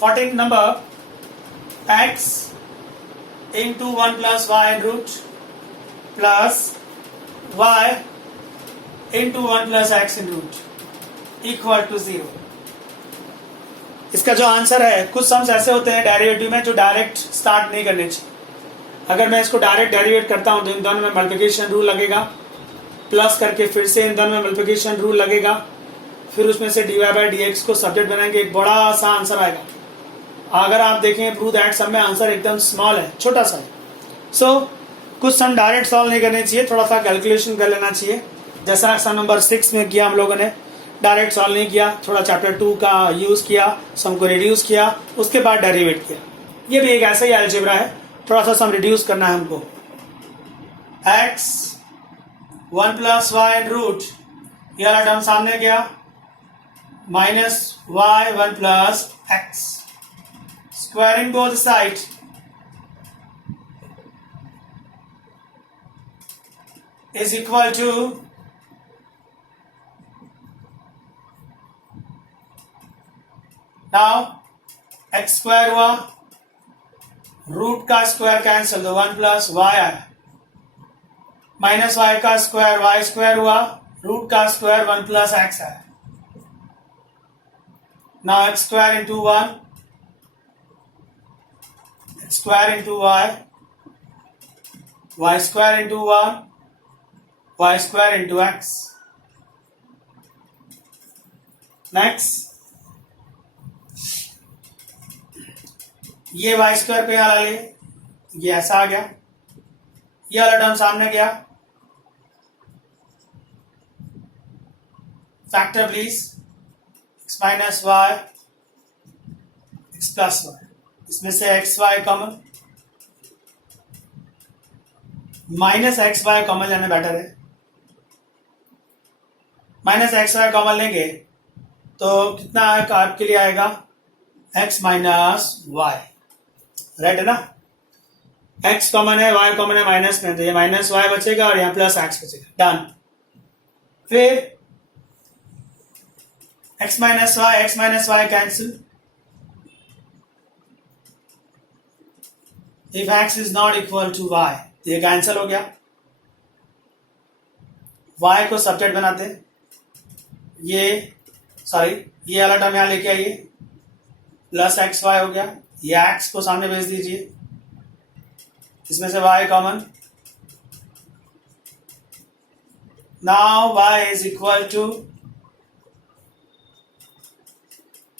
14th number, x into 1 plus y root plus y into 1 plus x in root equal to 0. इसका जो answer है, कुछ sums ऐसे होते हैं डेरिवेटिव में जो डायरेक्ट स्टार्ट नहीं करने चाहिए. अगर मैं इसको डायरेक्ट डेरिवेट करता हूं तो इन दोनों में मल्टीप्लिकेशन रूल लगेगा, प्लस करके फिर से इन दोनों में मल्टीप्लिकेशन रूल लगेगा, फिर उसमें से dy बाई डी एक्स को सब्जेक्ट बनाएंगे, एक बड़ा सा आंसर आएगा. अगर आप देखें प्रूव दैट सम में आंसर एकदम स्मॉल है, छोटा सा है. सो कुछ सम डायरेक्ट सॉल्व नहीं करने चाहिए, थोड़ा सा कैलकुलेशन कर लेना चाहिए. जैसा सम नंबर 6 में किया हम लोगों ने, डायरेक्ट सॉल्व नहीं किया, थोड़ा चैप्टर 2 का यूज किया, सम को रिड्यूस किया, उसके बाद डेरिवेट किया. ये भी एक ऐसा ही अलजेब्रा है, थोड़ा सा सम रिड्यूस करना है हमको. x 1 plus y in root, ये वाला टर्म सामने गया, minus y 1 plus x, squaring both side is equal to now x square हुआ, रूट का स्क्वायर कैंसिल, तो 1 प्लस वाई आया, माइनस वाई का स्क्वायर वाई स्क्वायर हुआ, रूट का स्क्वायर 1 प्लस एक्स आया. Now x square into 1, x square into y square into 1, y square into x. Next ये Y square पे यहाँ ले, ये ऐसा आ गया, ये वाला टर्म सामने गया, factor please, x minus y, x plus y, इसमें से x y common, minus x y common लेना बेटर है. माइनस एक्स वाई कॉमन लेंगे तो कितना आपके लिए आएगा, एक्स माइनस वाई, राइट है ना. x कॉमन है, y कॉमन है माइनस में, तो ये माइनस y बचेगा और यहाँ प्लस x बचेगा. डन. फिर x minus y cancel. If x is not equal to y, तो ये कैंसिल हो गया. y को सब्जेक्ट बनाते, ये ये वाला टर्म यहाँ लेके आइए, प्लस एक्स वाई हो गया, ये x को सामने भेज दीजिए, इसमें से y कॉमन. Now y is equal to,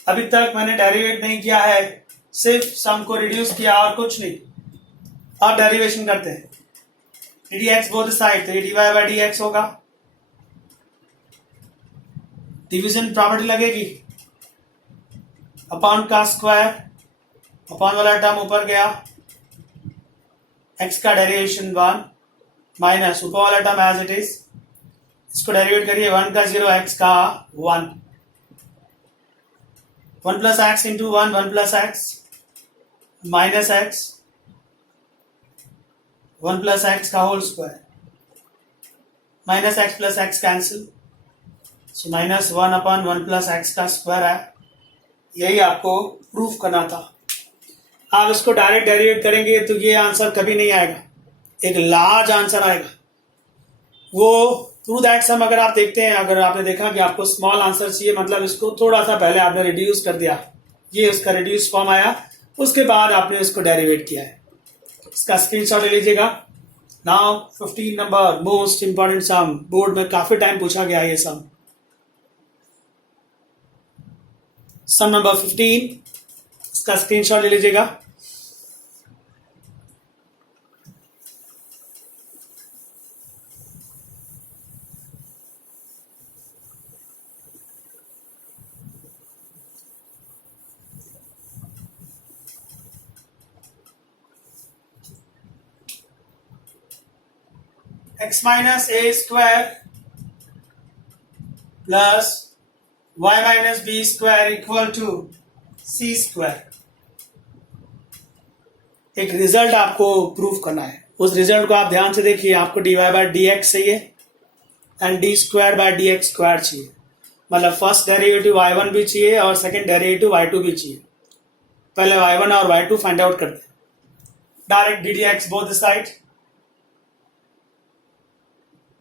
अभी तक मैंने डेरिवेट नहीं किया है, सिर्फ सम को रिड्यूस किया और कुछ नहीं. अब डेरिवेशन करते हैं. dx बोथ साइड, तो ये dy बाई डी एक्स होगा. डिवीजन प्रॉपर्टी लगेगी, अपॉन का स्क्वायर, अपॉन वाला टर्म ऊपर गया, x का डेरिवेशन 1 माइनस ऊपर वाला टर्म एज इट इज, इसको डेरिवेट करिए, 1 का 0, x का 1, 1 plus X into 1, 1 plus X minus X, 1 plus X का whole square, minus X plus X cancel, so minus 1 upon 1 plus X का स्क्वायर है. यही आपको प्रूफ करना था. आप इसको डायरेक्ट डेरिवेट करेंगे तो ये आंसर कभी नहीं आएगा, एक लार्ज आंसर आएगा. वो थ्रू दैट सम अगर आप देखते हैं, अगर आपने देखा कि आपको स्मॉल आंसर चाहिए, मतलब इसको थोड़ा सा पहले आपने रिड्यूस कर दिया, ये उसका रिड्यूस फॉर्म आया, उसके बाद आपने इसको डेरिवेट किया है. इसका स्क्रीनशॉट ले लीजिएगा. नाउ 15 नंबर मोस्ट इंपॉर्टेंट सम, बोर्ड में काफी टाइम पूछा गया ये सम. सम नंबर 15, इसका स्क्रीनशॉट ले लीजिएगा. x minus A square plus y minus B square equal to c square. एक रिजल्ट आपको प्रूफ करना है, उस रिजल्ट को आप ध्यान से देखिए. आपको dy बाई डी एक्स चाहिए and D square by D x square चाहिए, मतलब फर्स्ट डेरिवेटिव y1 भी चाहिए और सेकंड डेरिवेटिव y2 भी चाहिए. पहले y1 और y2 फाइंड आउट करते हैं. Direct D D X both side,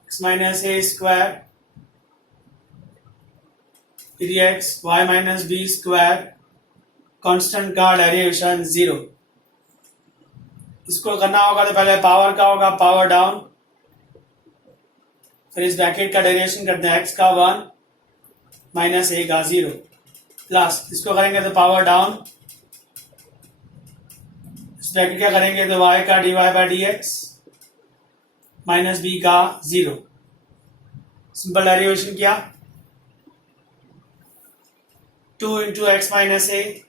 x minus ए square D D X Y minus B square, constant का डेरिवेशन 0. इसको करना होगा तो पहले पावर का होगा, पावर डाउन, फिर इस ब्रैकेट का डेरिवेशन करते हैं, x का 1 माइनस ए का 0 प्लस इसको करेंगे तो पावर डाउन, इस ब्रैकेट क्या करेंगे तो y का dy by D X minus B का 0. सिंपल डेरिवेशन किया, 2 into x minus A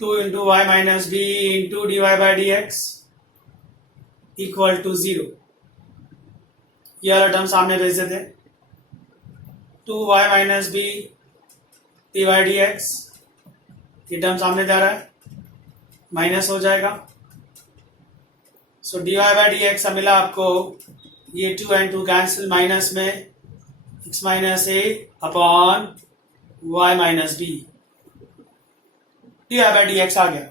2 into Y minus B into D Y by D X equal to 0. ये वाला टर्म सामने भेज देते हैं, 2y minus B D Y D X, ये term सामने जा रहा है, माइनस हो जाएगा. So D Y by D X मिला आपको, ये 2 एंड 2 कैंसिल, माइनस में x minus A upon y minus B, D Y by D X आ गया.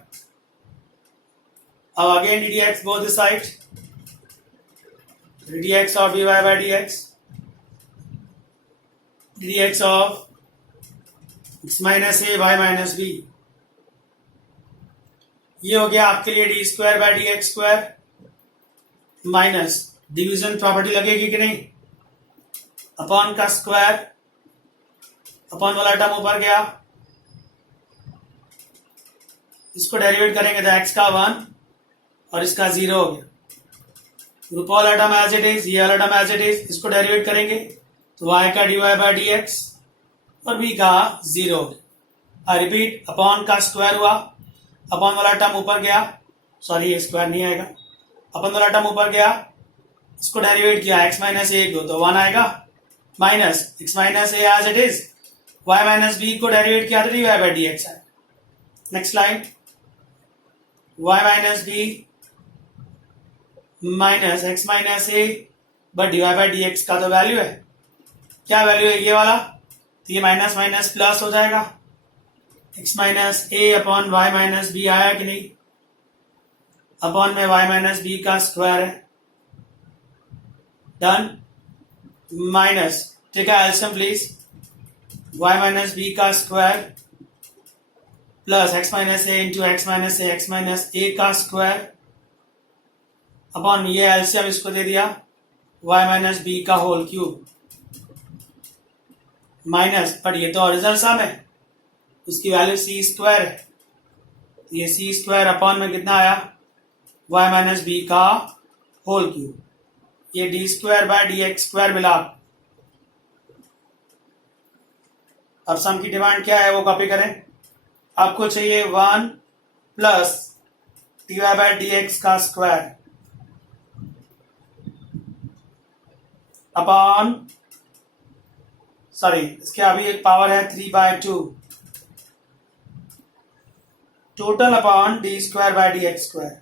अब again D D X both side, D D X of D Y by D X, D D X of x minus A Y minus B. ये हो गया आपके लिए D square by D x square minus division property लगेगी कि नहीं, upon का square, upon वाला टर्म ऊपर गया, इसको डेरिवेट करेंगे तो x का 1 और इसका 0 हो गया. ग्रुप वाला टर्म एज इट इज, ये वाला टर्म एज इट इज, इसको डेरिवेट करेंगे तो y का d Y by D x और b का 0 हो गया. रिपीट, अपॉन का स्क्वायर हुआ, अपॉन वाला टर्म ऊपर गया, सॉरी ये स्क्वायर नहीं आएगा, अपॉन वाला टर्म ऊपर गया, इसको डेरिवेट किया, x माइनस ए को तो 1 आएगा, minus x minus A as it is, y minus B को डेरिवेट किया तो D Y by D X आएगा. Next line, y minus B minus x minus A but D Y by D x का तो value है, क्या value है ये वाला, तो ये माइनस माइनस प्लस हो जाएगा, x माइनस ए अपॉन वाई माइनस बी आया कि नहीं, अपॉन में y माइनस बी का स्क्वायर है, डन. माइनस, ठीक है, LCM please, y minus B का square plus x minus a into x minus a का स्क्वायर अपॉन ये एलसीएम इसको दे दिया y माइनस बी का होल क्यूब माइनस, बट ये तो ओरिजिनल सम है, उसकी वैल्यू सी स्क्वायर है, ये सी स्क्वायर अपॉन में कितना आया y माइनस बी का होल क्यूब, ये D square by D x square मिला. अब सम की डिमांड क्या है वो कॉपी करें, आपको चाहिए 1 plus d Y by D x का स्क्वायर अपॉन, सॉरी इसके अभी एक पावर है 3/2 total upon d square by D x square.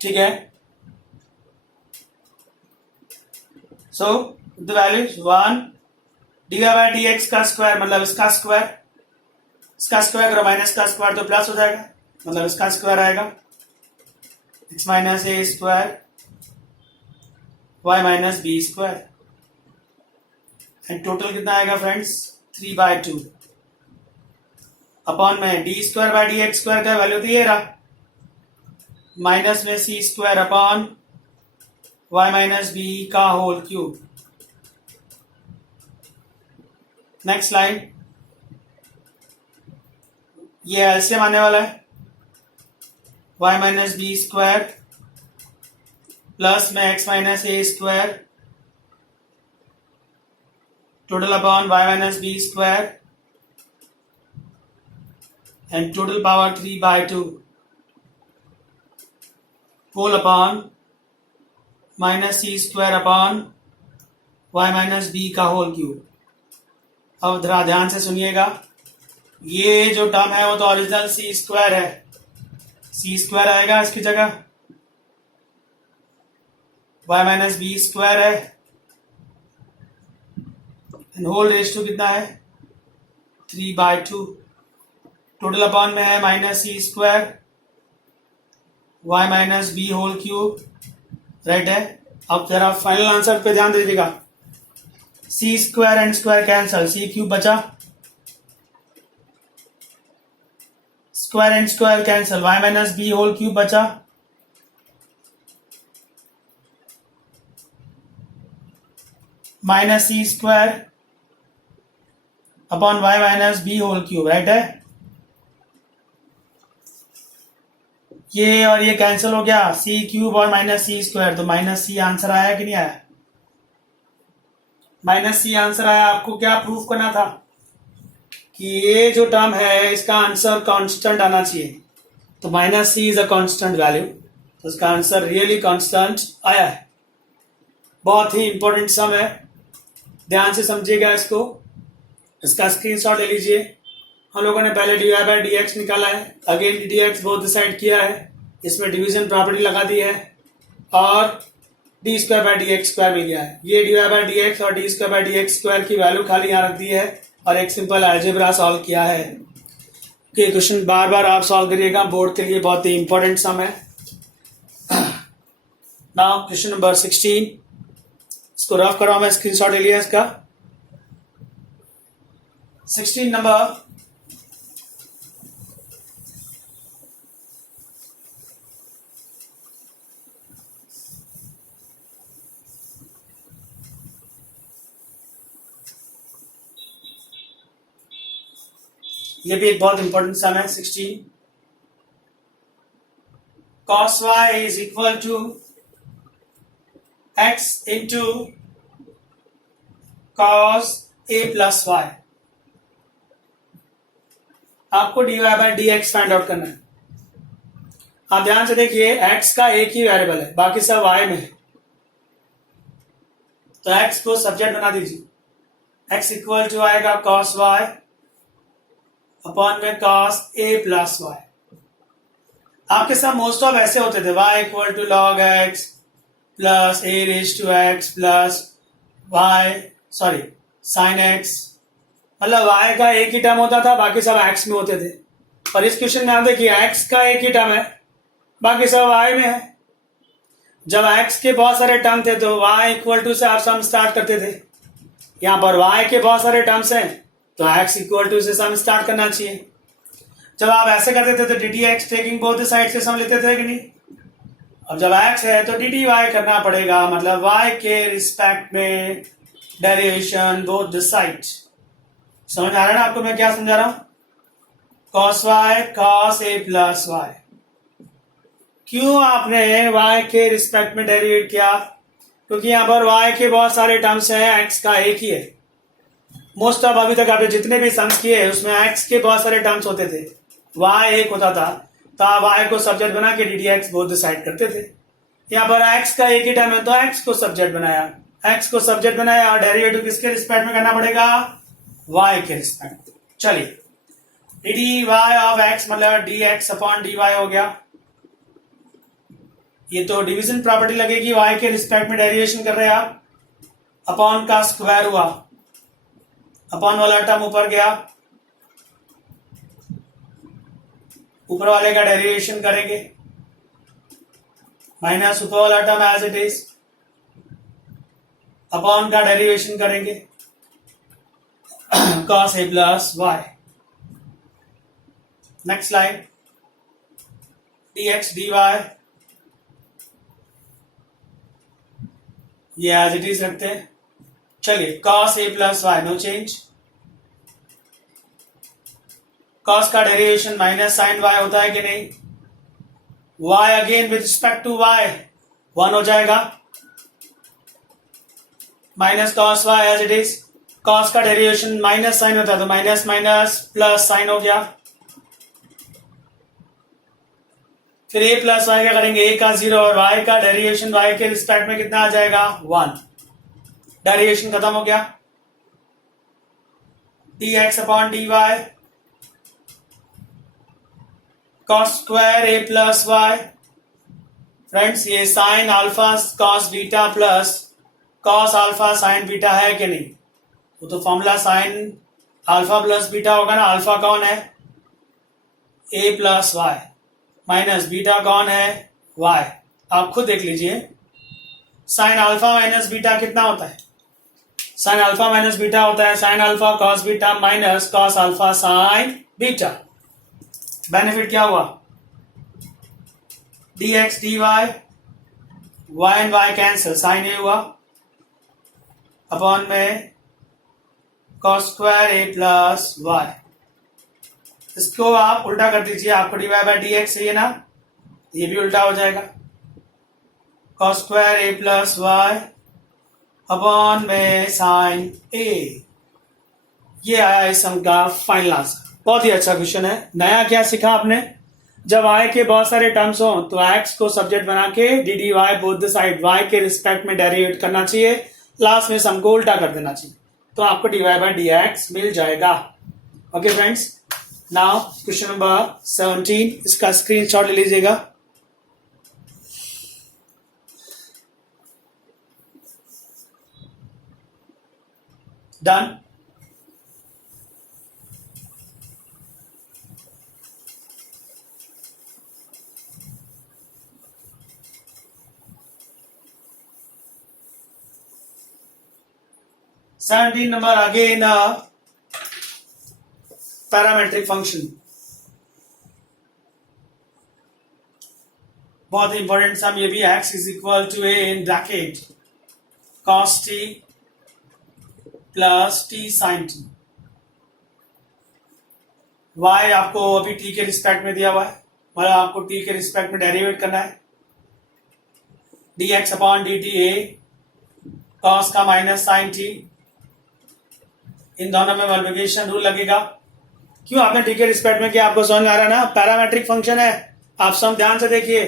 ठीक है, so the value 1 d Y by D x का स्क्वायर मतलब इसका स्क्वायर करो, माइनस का स्क्वायर तो प्लस हो जाएगा, मतलब इसका स्क्वायर आएगा x minus A square y minus B square, and total कितना आएगा फ्रेंड्स 3/2 अपॉन में D square by D x square का वैल्यू तो ये रहा, माइनस में C square upon y minus B का होल क्यूब. नेक्स्ट लाइन, ये एलसीएम आने वाला है, y minus B square plus में x minus A square total upon y minus B square and total power 3/2 whole upon minus C square upon y minus B का whole cube. अब जरा ध्यान से सुनिएगा, ये जो टर्म है वो तो ओरिजिनल सी स्क्वायर है, सी स्क्वायर आएगा इसकी जगह, y माइनस बी स्क्वायर है एंड होल रेज टू कितना है 3/2। टोटल अपॉन में है -c² y minus b whole cube, right है। अब जरा फाइनल आंसर पे ध्यान दीजिएगा। c² and square cancel, c³ बचा, square and square cancel, y minus b whole cube बचा, -c² upon y minus b whole cube, right है। ये और ये कैंसिल हो गया, c³ और -c², तो -c आंसर आया कि नहीं आया? -c आंसर आया। आपको क्या प्रूफ करना था कि ये जो टर्म है इसका आंसर कांस्टेंट आना चाहिए, तो -c is a constant value, तो इसका आंसर रियली कांस्टेंट आया है। बहुत ही इंपॉर्टेंट सम है, ध्यान से समझिएगा इसको। इसका स्क्रीनशॉट ले लीजिए। हम लोगों ने पहले dy/dx निकाला है, अगेन dx बोथ साइड किया है, इसमें डिवीजन प्रॉपर्टी लगा दी है और d²/dx² मिल गया है। ये dy/dx और d²/dx² की वैल्यू खाली यहाँ रख दी है और एक सिंपल अलजेब्रा सॉल्व किया है। ये क्वेश्चन बार बार आप सॉल्व करिएगा, बोर्ड के लिए बहुत ही इंपॉर्टेंट सम है। नाउ क्वेश्चन नंबर 16, इसको रफ करो, मैं स्क्रीनशॉट ले लिया इसका। 16 नंबर, ये भी एक बहुत इंपॉर्टेंट सम है। 16, cos y is equal to x into cos a plus y। आपको dy/dx फाइंड आउट करना है। आप ध्यान से देखिए, x का एक ही वेरिएबल है, बाकी सब y में है, तो x को सब्जेक्ट बना दीजिए। x इक्वल टू आएगा cos y अपॉन में cos a प्लस y। आपके साथ मोस्ट ऑफ ऐसे होते थे, y equal to log x plus a raise to x plus y sorry sine x, मतलब y का एक ही टर्म होता था, बाकी सब x में होते थे। और इस क्वेश्चन में आप देखिए x का एक ही टर्म है, बाकी सब y में है। जब x के बहुत सारे टर्म थे तो y इक्वल टू से आप सम स्टार्ट करते थे। यहाँ पर y के बहुत सारे टर्म्स हैं तो x इक्वल टू से सम स्टार्ट करना चाहिए। जब आप ऐसे करते थे तो ddx टेकिंग बोथ साइड से सम लेते थे कि नहीं। अब जब x है तो dy करना पड़ेगा, मतलब y के रिस्पेक्ट में डेरिवेशन बोथ द साइड। समझ आ रहा है ना आपको मैं क्या समझा रहा हूं? cos y cos a plus y। क्यों आपने y के रिस्पेक्ट में डेरिवेट किया? क्योंकि यहाँ पर y के बहुत सारे टर्म्स हैं, x का एक ही है। मोस्ट ऑफ अभी तक आपने जितने भी सम्स किए उसमें x के बहुत सारे टर्म्स होते थे, y एक होता था, तो आप y को सब्जेक्ट बना के ddx बोथ साइड करते थे। यहाँ पर x का एक ही टर्म है तो x को सब्जेक्ट बनाया, x को सब्जेक्ट बनाया और डेरिवेटिव किसके रिस्पेक्ट में करना पड़ेगा? y के रिस्पेक्ट। चलिए dy ऑफ x मतलब dx अपॉन dy हो गया। ये तो डिवीजन प्रॉपर्टी लगेगी, y के रिस्पेक्ट में डेरिवेशन कर रहे हैं आप, अपॉन का स्क्वायर हुआ, अपॉन वाला टर्म ऊपर गया, ऊपर वाले का डेरिवेशन करेंगे, माइनस ऊपर वाला term as it is, upon का डेरिवेशन करेंगे cos a plus y। Next line dx dy, ये एज इट इज रखते हैं। चलिए cos a plus y no change, cos का डेरिवेशन माइनस साइन y होता है कि नहीं? y again with respect to y 1 हो जाएगा, minus cos y as it is. cos का डेरिवेशन माइनस साइन होता है तो माइनस माइनस प्लस साइन हो गया। फिर a प्लस y क्या करेंगे? a का 0 और y का डेरिवेशन y के रिस्पेक्ट में कितना आ जाएगा? 1। डेरिवेशन खत्म हो गया। dx अपॉन dy cos square a plus y। Friends ये sine alpha cos beta plus cos alpha sine beta है कि नहीं? वो तो formula sine alpha plus beta होगा ना। अल्फा कौन है? A plus Y minus beta कौन है? वाई। आप खुद देख लीजिए साइन अल्फा माइनस बीटा कितना होता है? साइन अल्फा माइनस बीटा होता है sine alpha cos beta minus cos alpha sine beta. Benefit क्या हुआ? dx dy y and y cancel, sine A हुआ अपॉन में cos square A plus Y. इसको आप उल्टा कर दीजिए, आपको dy बाय dx चाहिए ना, ये भी उल्टा हो जाएगा cos square A plus Y upon में साइन ए। ये आया इस सम का फाइनल आंसर। बहुत ही अच्छा क्वेश्चन है। नया क्या सीखा आपने? जब y के बहुत सारे टर्म्स हो तो x को सब्जेक्ट बना के d d y both the side y के रिस्पेक्ट में डेरिवेट करना चाहिए, लास्ट में सम को उल्टा कर देना चाहिए, तो आपको dy बाय dx मिल जाएगा। Okay friends, now question number 17, इसका स्क्रीनशॉट ले लीजिएगा। Done. Seventeen number again parametric function, बहुत इंपॉर्टेंट सम ये भी। x is equal to a in bracket cos t plus t sine t. y आपको अभी t के रिस्पेक्ट में दिया हुआ है, मतलब आपको t के रिस्पेक्ट में डेरिवेट करना है। dx upon dt a cos का माइनस साइन t, इन दोनों में मल्टीप्लिकेशन रूल लगेगा। क्यों आपने टी के रिस्पेक्ट में किया? आपको समझ में आ रहा है ना, पैरामेट्रिक फंक्शन है। आप सब ध्यान से देखिए,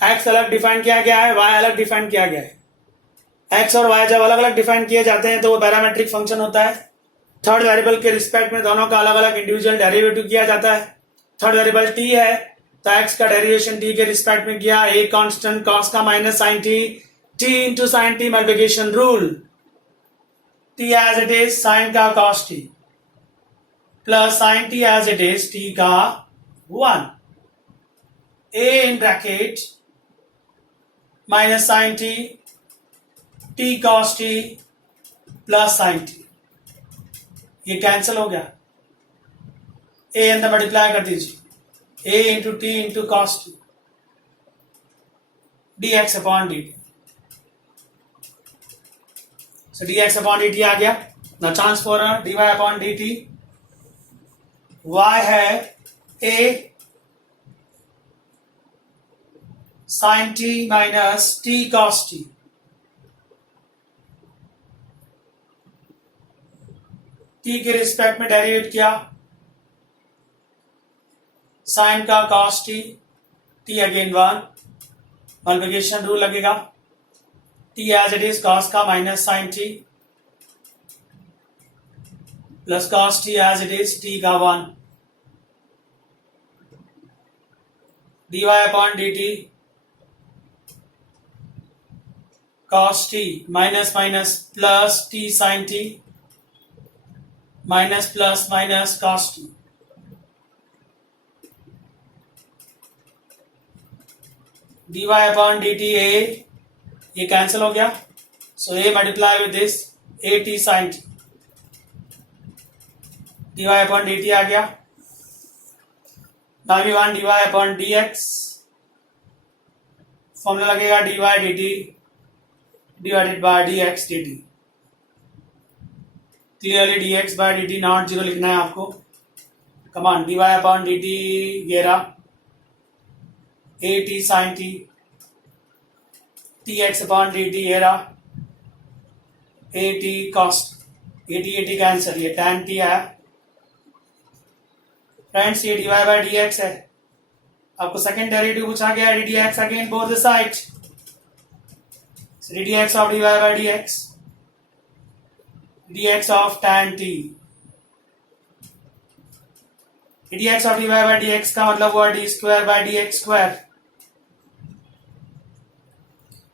x अलग डिफाइन किया गया है, y अलग डिफाइन किया गया है। x और y जब अलग अलग डिफाइन किए जाते हैं तो वो पैरामेट्रिक फंक्शन होता है। थर्ड वेरिएबल के रिस्पेक्ट में दोनों का अलग अलग इंडिविजुअल डेरिवेटिव किया जाता है। थर्ड वेरिएबल t है तो x का डेरिवेशन t के रिस्पेक्ट में किया, a कांस्टेंट cos का minus sine t, t into sine t multiplication rule, t as it is sin का cos t प्लस sin t as it is t का 1, a in bracket minus sin t, t cos t प्लस sin t। ये cancel हो गया, a अंदर multiply कर दीजिए, a into T into cos t dx upon dt। So dx upon dt आ गया। Now transfer dy upon dt, y है a sin t minus t cos t, t के रिस्पेक्ट में डेरिवेट किया, sin का cos t, t again 1, multiplication rule लगेगा, t as it is cos का minus sine t plus cos t as it is t का 1, dy upon dt cos t minus minus plus t sin t minus plus minus cos t, dy upon dt a, ये cancel हो गया, so a multiply with this a t sin t, dy upon dt आ गया। Now we want dy upon dx, formula लगेगा dy dt divided by dx dt। Clearly dx by dt not zero लिखना है आपको। कमान dy upon dt ये रहा a t sin t, tx upon dt ये रहा a t cos, a t cancel, ये tan t आया। फ्रेंड्स ये dy बाय dx है, आपको सेकंड डेरिवेटिव पूछा गया है, dx again both the side, dx of dy by dx, dx of tan t, dx of dy by dx का मतलब हुआ d square by dx square.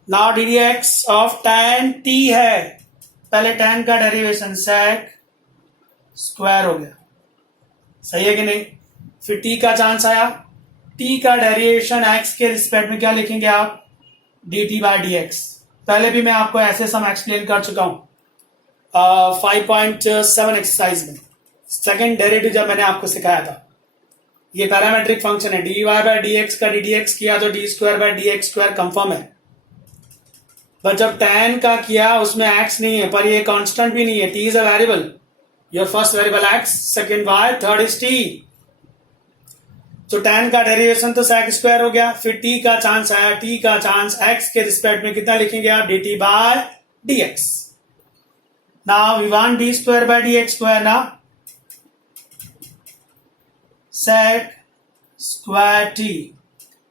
Now dx of tan t है, पहले tan का derivation sec square हो गया, सही है कि नहीं। फिर टी का चांस आया, टी का डेरिवेशन एक्स के रिस्पेक्ट में क्या लिखेंगे आप, D T by D x. पहले भी मैं आपको ऐसे सम एक्सप्लेन कर चुका हूं 5.7 एक्सरसाइज में, सेकेंड डेरिवेटिव जब मैंने आपको सिखाया था। ये पैरामेट्रिक फंक्शन है, d Y by D x का डी डी एक्स किया तो d square by D x square confirm है। बट जब tan का किया उसमें x नहीं है, पर ये कांस्टेंट भी नहीं है, t is a variable, your first variable x, second y, third is t। तो tan का डेरिवेशन तो sec स्क्वायर हो गया, फिर t का चांस आया, t का चांस x के रिस्पेक्ट में कितना लिखेंगे आप, dt by dx। Now we want d square by dx square, ना sec square t,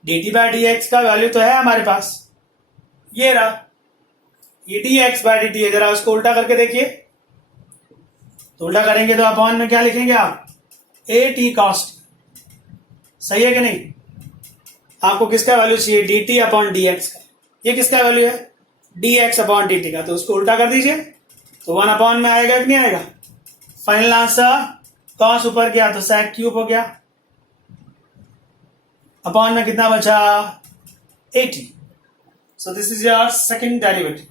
dt by dx का वैल्यू तो है हमारे पास, ये रहा, ये dx बाय dt है। जरा उसको उल्टा करके देखिए, तो उल्टा करेंगे तो अपॉन में क्या लिखेंगे आप, ए टी कॉस्ट, सही है कि नहीं। आपको किसका वैल्यू चाहिए, dt अपॉन dx का, ये किसका वैल्यू है, dx अपॉन dt का, तो उसको उल्टा कर दीजिए तो 1 अपॉन में आएगा कि नहीं आएगा। फाइनल आंसर कॉस ऊपर गया तो sec क्यूब हो गया, अपॉन में कितना बचा 80। So this is your second derivative,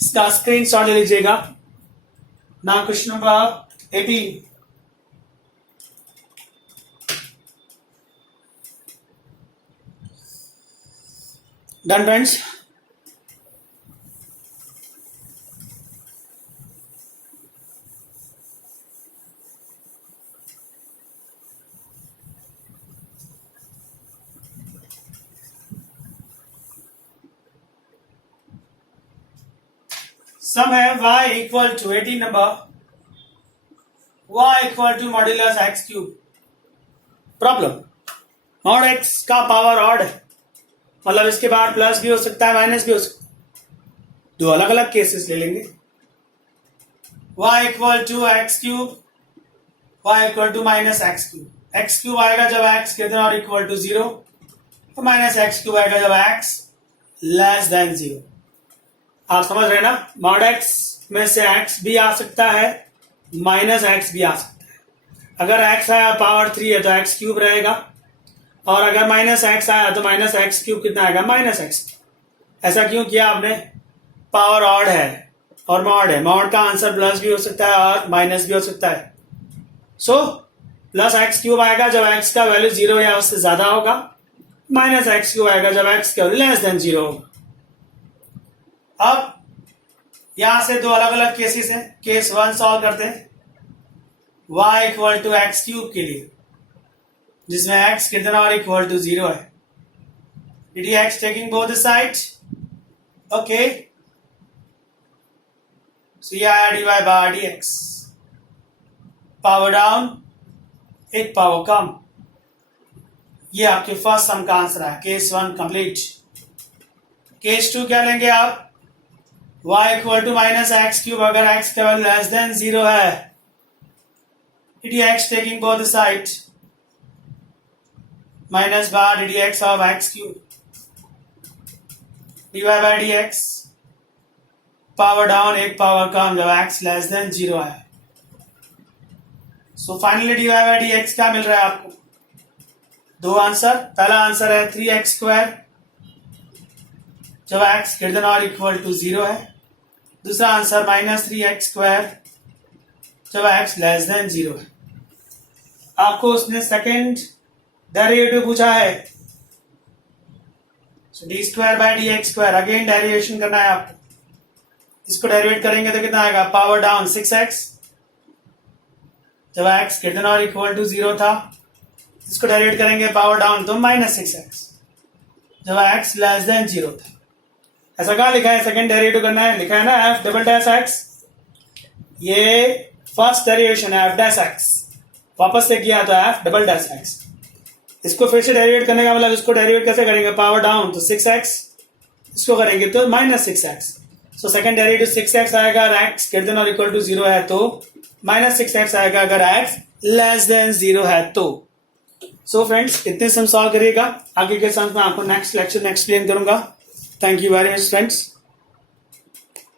इसका स्क्रीनशॉट ले लीजिएगा। Now question number 18, done friends. सम है y equal to 18 number, y equal to modulus x cube. Problem, mod x का पावर ऑड है, मतलब इसके बाद प्लस भी हो सकता है माइनस भी हो सकता है, दो अलग अलग केसेस ले लेंगे। y equal to x cube, y equal to minus x cube. X cube आएगा जब x ग्रेटर और इक्वल टू 0, तो माइनस एक्स क्यूब आएगा जब x लेस देन 0। आप समझ रहे ना, मॉड x में से x भी आ सकता है, माइनस x भी आ सकता है। अगर x आया पावर 3 है तो x क्यूब रहेगा, और अगर माइनस x आया तो माइनस एक्स क्यूब कितना आएगा, माइनस एक्स। ऐसा क्यों किया आपने, पावर ऑड है और मॉड है, मॉड का आंसर प्लस भी हो सकता है और माइनस भी हो सकता है। सो प्लस एक्स क्यूब आएगा जब x का वैल्यू 0 या उससे ज्यादा होगा, माइनस एक्स क्यूब आएगा जब x का वैल्यू लेस देन 0 होगा। अब यहां से दो अलग अलग केसेस हैं, केस 1 सॉल्व करते हैं y equal to x cube के लिए, जिसमें x कितना और इक्वल टू 0 है। dx taking both side, okay, so ये आया dy by dx, power down एक पावर कम। ये आपके फर्स्ट सम का आंसर है, केस 1 कंप्लीट। केस 2 क्या लेंगे आप, y equal to minus x cube, अगर x का वैल्यू लेस देन 0 है, dx taking both side, minus बार dx of x cube, dy by dx, power down एक पावर कम जब x लेस देन 0 है। So finally dy by dx क्या मिल रहा है आपको, दो आंसर। पहला आंसर है 3x स्क्वायर जब x ग्रेटर और इक्वल टू 0 है, दूसरा आंसर माइनस 3x स्क्वायर जब x लेस देन 0 है। आपको उसने सेकेंड डेरिवेटिव पूछा है, D square by D x square, again derivation करना है आपको। इसको डेरिवेट करेंगे तो कितना आएगा, पावर डाउन 6x जब x ग्रेटर और इक्वल टू 0 था, इसको डेरिवेट करेंगे पावर डाउन तो माइनस 6x जब x लेस देन 0 था। ऐसा कहा लिखा है, सेकंड डेरिवेटिव करना है, लिखा है ना f डबल डैश x, ये फर्स्ट डेरिवेशन है f डैश x, वापस से किया तो f डबल डैश x। इसको फिर से डेरिवेट करने का मतलब, इसको डेरिवेट कैसे करेंगे, पावर डाउन तो 6x, इसको करेंगे तो minus 6x। So second derivative 6x आएगा, अगर x ग्रेटर और इक्वल टू 0 है तो माइनस 6x आएगा, अगर x लेस देन 0 है तो। सो फ्रेंड्स, इतने सम सॉल्व करिएगा, आगे के सम में आपको नेक्स्ट लेक्चर में एक्सप्लेन करूंगा। Thank you very much friends.